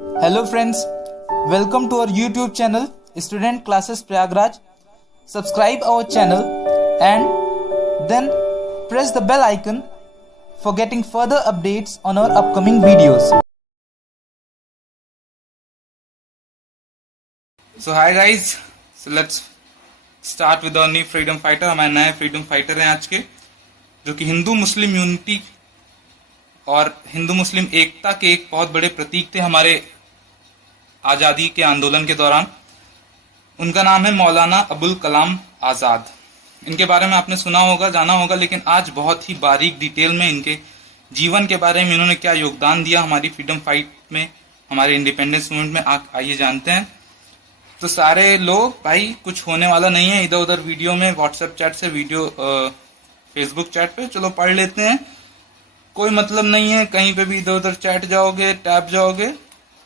Hello friends, welcome to our YouTube channel Student Classes Prayagraj. Subscribe our channel and then press the bell icon for getting further updates on our upcoming videos. So hi guys, so let's start with our new freedom fighter. हमारे नए freedom fighter हैं आज के, जो कि Hindu Muslim unity और हिंदू मुस्लिम एकता के एक बहुत बड़े प्रतीक थे हमारे आजादी के आंदोलन के दौरान। उनका नाम है मौलाना अबुल कलाम आजाद। इनके बारे में आपने सुना होगा, जाना होगा, लेकिन आज बहुत ही बारीक डिटेल में इनके जीवन के बारे में, इन्होंने क्या योगदान दिया हमारी फ्रीडम फाइट में, हमारे इंडिपेंडेंस मूवमेंट में, आइए जानते हैं। तो सारे लोग भाई, कुछ होने वाला नहीं है इधर उधर वीडियो में, व्हाट्सएप चैट से वीडियो, फेसबुक चैट पे चलो पढ़ लेते हैं, कोई मतलब नहीं है। कहीं पे भी इधर उधर चैट जाओगे, टैप जाओगे,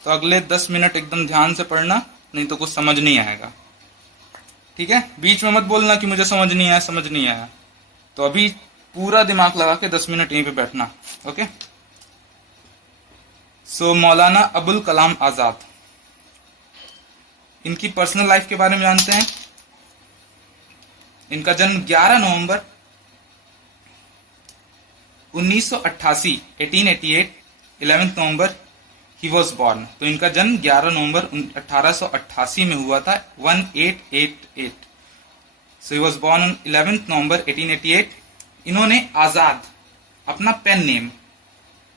तो अगले 10 मिनट एकदम ध्यान से पढ़ना, नहीं तो कुछ समझ नहीं आएगा। ठीक है, बीच में मत बोलना कि मुझे समझ नहीं आया, समझ नहीं आया। तो अभी पूरा दिमाग लगा के 10 मिनट यहीं पे बैठना। ओके, सो मौलाना अबुल कलाम आजाद, इनकी पर्सनल लाइफ के बारे में जानते हैं। इनका जन्म 11 नवंबर 1988 1888 11 नवंबर ही वॉज बॉर्न। तो इनका जन्म 11 नवंबर 1888 में हुआ था, 1888। सो ही वॉज बॉर्न ऑन 11 नवंबर 1888। इन्होंने आजाद अपना पेन नेम,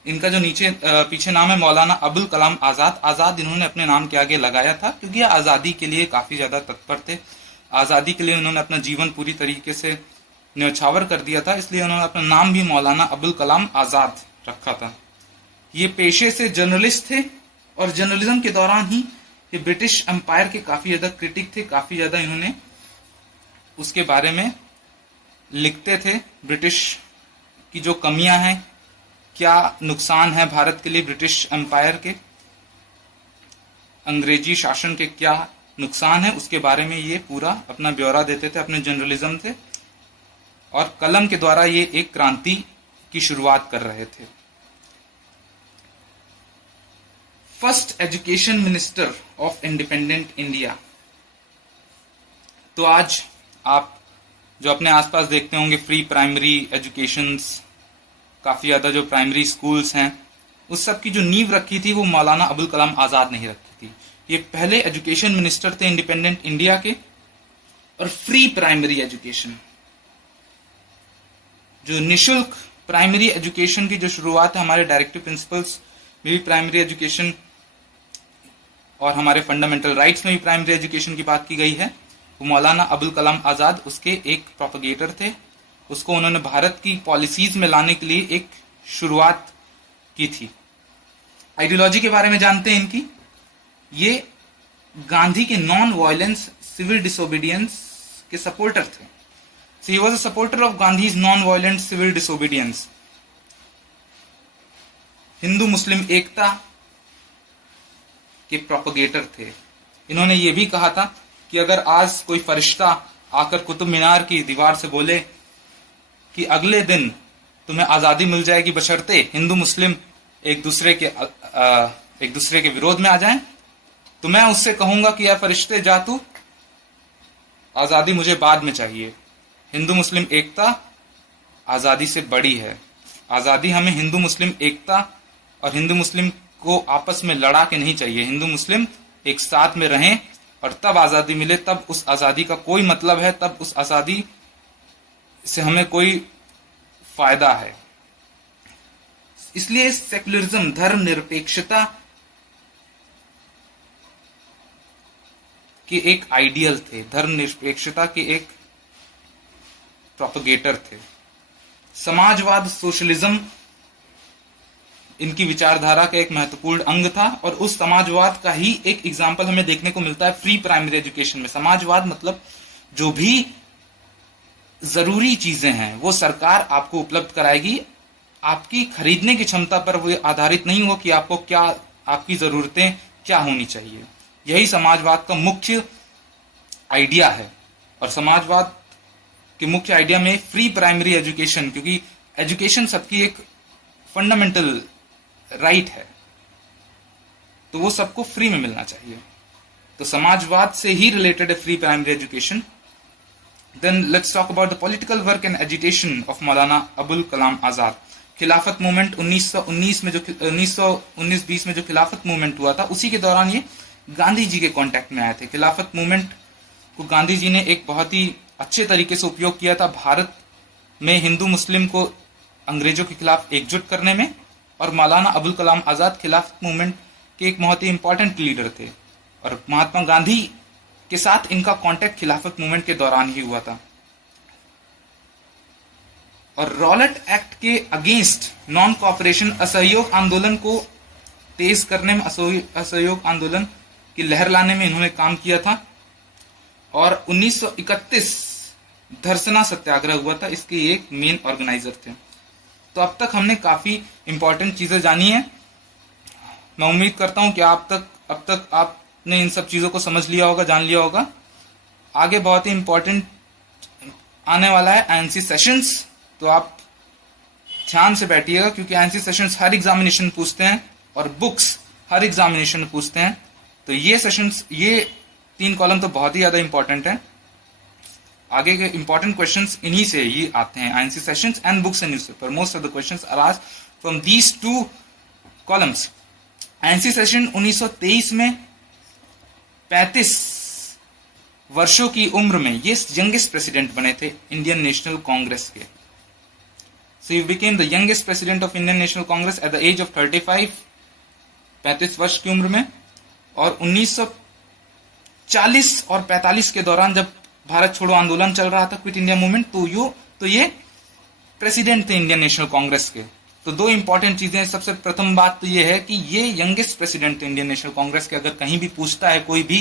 इनका जो नीचे पीछे नाम है मौलाना अबुल कलाम आजाद, आजाद इन्होंने अपने नाम के आगे लगाया था क्योंकि आजादी के लिए काफी ज्यादा तत्पर थे। आजादी के लिए उन्होंने अपना जीवन पूरी तरीके से न्यौछावर कर दिया था, इसलिए उन्होंने अपना नाम भी मौलाना अबुल कलाम आजाद रखा था। ये पेशे से जर्नलिस्ट थे और जर्नलिज्म के दौरान ही ये ब्रिटिश एम्पायर के काफी ज्यादा क्रिटिक थे, काफी ज्यादा इन्होंने उसके बारे में लिखते थे, ब्रिटिश की जो कमियां हैं, क्या नुकसान है भारत के लिए ब्रिटिश एम्पायर के, अंग्रेजी शासन के क्या नुकसान है, उसके बारे में ये पूरा अपना ब्यौरा देते थे अपने जर्नलिज्म से, और कलम के द्वारा ये एक क्रांति की शुरुआत कर रहे थे। First education minister of independent India. तो आज आप जो अपने आसपास देखते होंगे फ्री प्राइमरी एजुकेशंस, काफी ज्यादा जो प्राइमरी स्कूल्स हैं, उस सब की जो नींव रखी थी वो मौलाना अबुल कलाम आजाद ने ही रखी थी। ये पहले एजुकेशन मिनिस्टर थे इंडिपेंडेंट इंडिया के। और फ्री प्राइमरी एजुकेशन, जो निशुल्क प्राइमरी एजुकेशन की जो शुरुआत है, हमारे डायरेक्टिव प्रिंसिपल्स में भी प्राइमरी एजुकेशन और हमारे फंडामेंटल राइट्स में भी प्राइमरी एजुकेशन की बात की गई है, वो मौलाना अबुल कलाम आजाद उसके एक प्रोपगेटर थे। उसको उन्होंने भारत की पॉलिसीज में लाने के लिए एक शुरुआत की थी। आइडियोलॉजी के बारे में जानते हैं इनकी, ये गांधी के नॉन वायलेंस सिविल डिसोबीडियंस के सपोर्टर थे। So he was a supporter of Gandhi's non-violent civil disobedience. हिंदू मुस्लिम एकता के प्रोपगेटर थे। इन्होंने ये भी कहा था कि अगर आज कोई फरिश्ता आकर कुतुब मीनार की दीवार से बोले कि अगले दिन तुम्हें आजादी मिल जाएगी बशर्ते हिंदू मुस्लिम एक दूसरे के विरोध में आ जाएं, तो मैं उससे कहूंगा कि यार फरिश्ते जा तू, आजादी मुझे बाद में चाहिए। हिंदू मुस्लिम एकता आजादी से बड़ी है। आजादी हमें हिंदू मुस्लिम एकता और हिंदू मुस्लिम को आपस में लड़ा के नहीं चाहिए। हिंदू मुस्लिम एक साथ में रहें और तब आजादी मिले, तब उस आजादी का कोई मतलब है, तब उस आजादी से हमें कोई फायदा है। इसलिए सेक्युलरिज्म, धर्म निरपेक्षता के एक आइडियल थे, धर्म निरपेक्षता के एक प्रोपगेटर थे। समाजवाद, सोशलिज्म इनकी विचारधारा का एक महत्वपूर्ण अंग था, और उस समाजवाद का ही एक एग्जाम्पल हमें देखने को मिलता है फ्री प्राइमरी एजुकेशन में। समाजवाद मतलब जो भी जरूरी चीजें हैं वो सरकार आपको उपलब्ध कराएगी, आपकी खरीदने की क्षमता पर वो आधारित नहीं हो कि आपको क्या, आपकी जरूरतें क्या होनी चाहिए। यही समाजवाद का मुख्य आइडिया है। और समाजवाद के मुख्य आइडिया में फ्री प्राइमरी एजुकेशन, क्योंकि एजुकेशन सबकी एक फंडामेंटल राइट है। तो वो सबको फ्री में मिलना चाहिए। तो समाजवाद से ही रिलेटेड है free primary education. Then let's talk about the political work and agitation of Maulana Abul Kalam Azad. खिलाफत मूवमेंट 1919 में जो 1919-20 में जो खिलाफत मूवमेंट हुआ था, उसी के दौरान ये गांधी जी के कांटेक्ट में आए थे। खिलाफत मूवमेंट को गांधी जी ने एक बहुत ही अच्छे तरीके से उपयोग किया था भारत में हिंदू मुस्लिम को अंग्रेजों के खिलाफ एकजुट करने में, और मौलाना अबुल कलाम आजाद खिलाफत मूवमेंट के एक बहुत ही इंपॉर्टेंट लीडर थे, और महात्मा गांधी के साथ इनका कांटेक्ट खिलाफत मूवमेंट के दौरान ही हुआ था। और रॉलेट एक्ट के अगेंस्ट नॉन कॉपरेशन असहयोग आंदोलन को तेज करने में, असहयोग आंदोलन की लहर लाने में इन्होंने काम किया था। और 1931 धरसना सत्याग्रह हुआ था, इसके एक मेन ऑर्गेनाइजर थे। तो अब तक हमने काफी इंपॉर्टेंट चीजें जानी है। मैं उम्मीद करता हूं कि अब तक आपने इन सब चीजों को समझ लिया होगा, जान लिया होगा। आगे बहुत ही इंपॉर्टेंट आने वाला है आईएनसी सेशंस, तो आप ध्यान से बैठिएगा, क्योंकि आईएनसी सेशंस हर एग्जामिनेशन पूछते हैं और बुक्स हर एग्जामिनेशन पूछते हैं। तो ये सेशंस, ये 3 कॉलम तो बहुत ही ज्यादा इंपॉर्टेंट है। आगे के इंपॉर्टेंट क्वेश्चंस इन्हीं से ही आते हैं, INC sessions and books and newspaper. Most of the questions are asked from these 2 columns. INC session 1923 में 35 वर्षों की उम्र में ये यंगेस्ट प्रेसिडेंट बने थे इंडियन नेशनल कांग्रेस के। So he became the youngest president of Indian National Congress at the age of 35, 35 वर्ष की उम्र में। और 1940 और 45 के दौरान जब भारत छोड़ो आंदोलन चल रहा था, क्विट इंडिया मूवमेंट, तो ये प्रेसिडेंट थे इंडियन नेशनल कांग्रेस के। तो 2 इंपॉर्टेंट चीजें। सबसे प्रथम बात तो ये है कि ये यंगेस्ट प्रेसिडेंट थे इंडियन नेशनल कांग्रेस के। अगर कहीं भी पूछता है कोई भी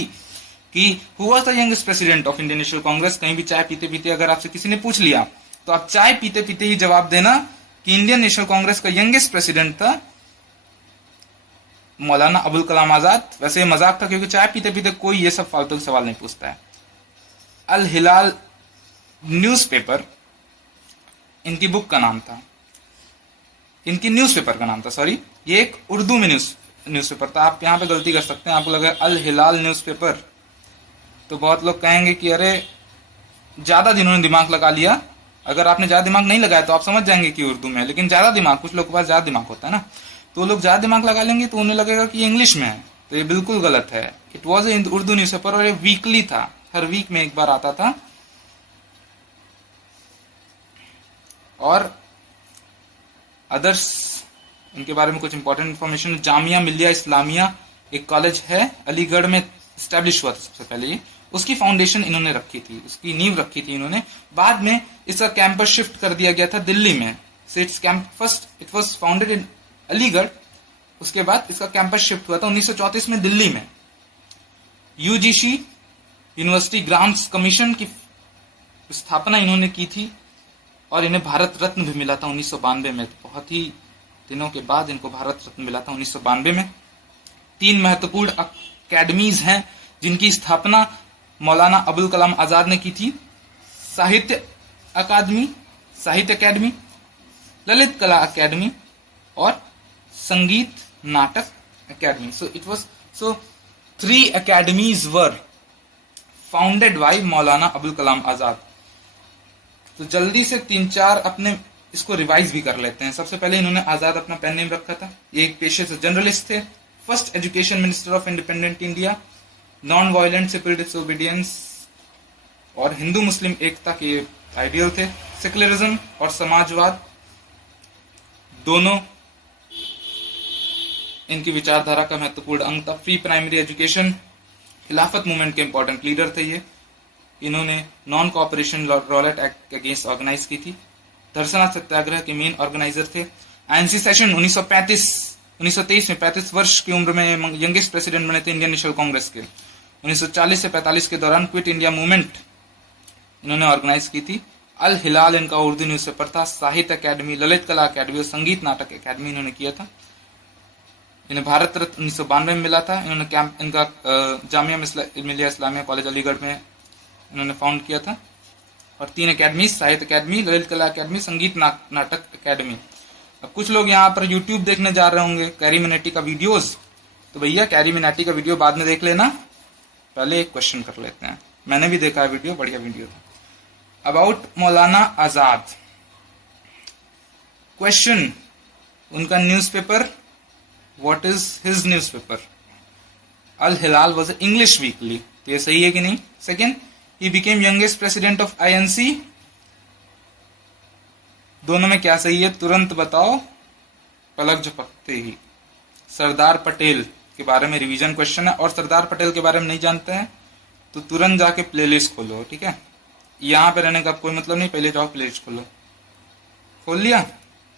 कि who was the youngest president of Indian National Congress, कहीं भी चाय पीते पीते अगर आपसे किसी ने पूछ लिया, तो आप चाय पीते पीते ही जवाब देना कि इंडियन नेशनल कांग्रेस का यंगेस्ट प्रेसिडेंट था मौलाना अबुल कलाम आजाद। वैसे ये मजाक था, क्योंकि चाय पीते पीते कोई ये सब फालतू सवाल नहीं पूछता है। अल हिलाल न्यूज़पेपर इनकी बुक का नाम था, इनकी न्यूज़पेपर का नाम था, सॉरी। ये एक उर्दू में न्यूज़पेपर था। आप यहां पे गलती कर सकते हैं, आपको लगा अल हिलाल न्यूज़पेपर, तो बहुत लोग कहेंगे कि अरे ज्यादा जिन्होंने दिमाग लगा लिया। अगर आपने ज्यादा दिमाग नहीं लगाया तो आप समझ जाएंगे कि उर्दू में है, लेकिन ज्यादा दिमाग, कुछ लोगों के पास ज्यादा दिमाग होता है ना, तो लोग ज्यादा दिमाग लगा लेंगे तो उन्हें लगेगा कि इंग्लिश में है, तो ये बिल्कुल गलत है। It was a Urdu newspaper और ये वीकली था, हर वीक में एक बार आता था। और अदर्स इनके बारे में कुछ इंपॉर्टेंट इंफॉर्मेशन। जामिया मिलिया इस्लामिया एक कॉलेज है, अलीगढ़ में स्टैब्लिश हुआ था सबसे पहले ये। उसकी फाउंडेशन इन्होंने रखी थी, उसकी नींव रखी थी इन्होंने। बाद में इसका कैंपस शिफ्ट कर दिया गया था दिल्ली में। So first it was founded in Aligarh, उसके बाद इसका कैंपस शिफ्ट हुआ था 1934 में दिल्ली में। यूजीसी यूनिवर्सिटी ग्रांट्स कमीशन की स्थापना इन्होंने की थी, और इन्हें भारत रत्न भी मिला था 1992 में। बहुत ही दिनों के बाद इनको भारत रत्न मिला था 1992 में। 3 महत्वपूर्ण अकेडमीज हैं जिनकी स्थापना मौलाना अबुल कलाम आजाद ने की थी। साहित्य अकादमी, ललित कला अकेडमी और संगीत नाटक academy. So 3 academies were founded by मौलाना अबुल कलाम आजाद। तो जल्दी से 3-4 अपने इसको रिवाइज भी कर लेते हैं। सबसे पहले इन्होंने आजाद अपना पेन नेम रखा था। ये एक पेशे से जर्नलिस्ट थे। First education minister of independent India, non violent civil disobedience और हिंदू मुस्लिम एकता के आइडियल थे। सेक्युलरिज्म और समाजवाद दोनों इनकी विचारधारा का महत्वपूर्ण अंग था। फ्री प्राइमरी एजुकेशन, खिलाफत मूवमेंट के इंपॉर्टेंट लीडर थे ये। इन्होंने नॉन कॉपरेशन रॉलेट एक्ट के अगेंस्ट ऑर्गेनाइज की थी। धरसना सत्याग्रह के मेन ऑर्गेनाइजर थे। आईएनसी सेशन 1923 में 35 वर्ष की उम्र में यंगेस्ट प्रेसिडेंट बने थे इंडियन नेशनल कांग्रेस के। 1940 से 45 के दौरान क्विट इंडिया मूवमेंट इन्होंने ऑर्गेनाइज की थी। अल हिलाल इनका उर्दू न्यूज़पेपर था। साहित्य अकेडमी, ललित कला अकेडमी और संगीत नाटक अकेडमी इन्होंने किया था। इन्हें भारत रत्न 1992 में मिला था। इन्होंने इनका जामिया मिलिया इस्लामिया कॉलेज अलीगढ़ में इन्होंने फाउंड किया था। और 3 अकेडमी, साहित्य अकेडमी, ललित कला अकेडमी, संगीत नाटक अकेडमी। अब कुछ लोग यहाँ पर यूट्यूब देखने जा रहे होंगे कैरी मिनेटी का वीडियोस, तो भैया कैरी मिनाटी का वीडियो बाद में देख लेना, पहले एक क्वेश्चन कर लेते हैं। मैंने भी देखा है वीडियो, बढ़िया वीडियो था। अबाउट मौलाना आजाद, क्वेश्चन, उनका newspaper, what is his newspaper? Al Hilal was a English weekly, तो ये सही है कि नहीं? Second, he became youngest president of INC, दोनों में क्या सही है तुरंत बताओ, पलक झपकते ही। सरदार पटेल के बारे में रिवीजन क्वेश्चन है, और सरदार पटेल के बारे में नहीं जानते हैं तो तुरंत जाके प्लेलिस्ट खोलो, ठीक है? यहां पे रहने का कोई मतलब नहीं, पहले जाओ प्लेलिस्ट खोलो। खोल लिया?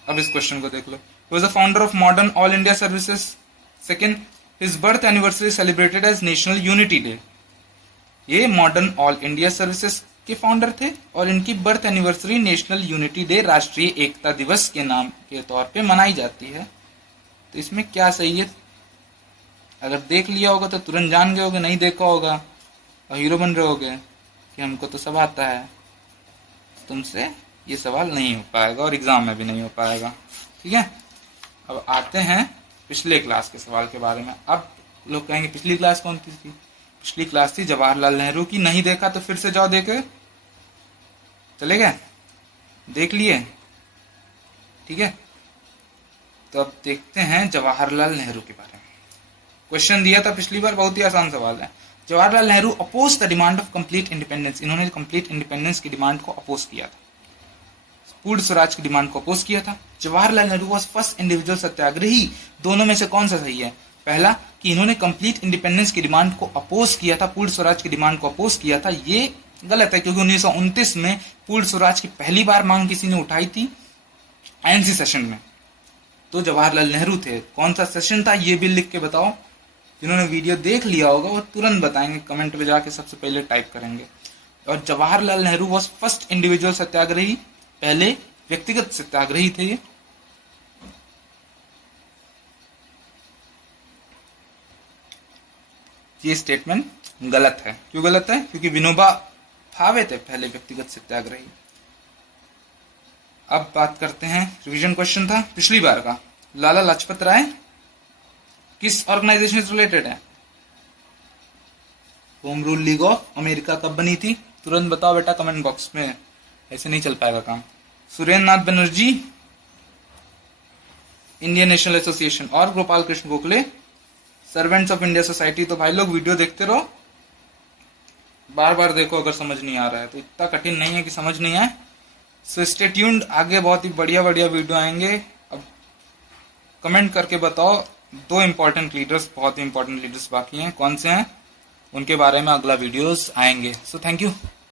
अब इस क्वेश्चन को देख लो। He was the founder of modern All India Services. Second, his birth anniversary celebrated as National Unity Day. ये मॉडर्न ऑल इंडिया सर्विसेज के फाउंडर थे और इनकी birth anniversary national unity day, राष्ट्रीय एकता दिवस के नाम के तौर पे मनाई जाती है। तो इसमें क्या सही है? अगर देख लिया होगा तो तुरंत जान गए होगे, नहीं देखा होगा और हीरो बन रहे होगे कि हमको तो सब आता है, तुमसे ये सवाल नहीं हो पाएगा और एग्जाम में भी नहीं हो पाएगा, ठीक है? अब आते हैं पिछले क्लास के सवाल के बारे में। अब लोग कहेंगे पिछली क्लास कौन सी थी? पिछली क्लास थी जवाहरलाल नेहरू की। नहीं देखा तो फिर से जाओ, देखे चले गए, देख लिए, ठीक है? तो अब देखते हैं जवाहरलाल नेहरू के बारे में। क्वेश्चन दिया था पिछली बार, बहुत ही आसान सवाल है। Jawaharlal Nehru oppose the demand of complete independence, इन्होंने कंप्लीट इंडिपेंडेंस की डिमांड को अपोज किया था, पूर्ण स्वराज की डिमांड को अपोज किया था। Jawaharlal Nehru was first individual satyagrahi, दोनों में से कौन सा सही है? पहला कि इन्होंने कंप्लीट इंडिपेंडेंस की डिमांड को अपोज किया था, पूर्ण स्वराज की डिमांड को अपोज किया था, ये गलत है क्योंकि 1929 में पूर्ण स्वराज की पहली बार मांग किसी ने उठाई थी आईएनसी सेशन में, तो जवाहरलाल नेहरू थे। कौन सा सेशन था ये भी लिख के बताओ। जिन्होंने वीडियो देख लिया होगा वो तुरंत बताएंगे, कमेंट में जाके सबसे पहले टाइप करेंगे। और Jawaharlal Nehru was first individual satyagrahi, पहले व्यक्तिगत सत्याग्रही थे ये स्टेटमेंट गलत है। क्यों गलत है? क्योंकि विनोबा भावे थे पहले व्यक्तिगत सत्याग्रही। अब बात करते हैं, रिवीजन क्वेश्चन था पिछली बार का, लाला लाजपत राय किस ऑर्गेनाइजेशन से रिलेटेड है? Home rule league of America कब बनी थी? तुरंत बताओ बेटा कमेंट बॉक्स में, ऐसे नहीं चल पाएगा काम। सुरेंद्र नाथ बनर्जी इंडियन नेशनल एसोसिएशन, और Gopal Krishna Gokhale servants of India society. तो भाई लोग वीडियो देखते रहो, बार बार देखो, अगर समझ नहीं आ रहा है तो इतना कठिन नहीं है कि समझ नहीं आए। सो स्टे ट्यून्ड, आगे बहुत ही बढ़िया बढ़िया वीडियो आएंगे। अब कमेंट करके बताओ, दो इंपॉर्टेंट लीडर्स, बहुत ही इंपॉर्टेंट लीडर्स बाकी हैं, कौन से हैं उनके बारे में अगला वीडियोस आएंगे। So thank you.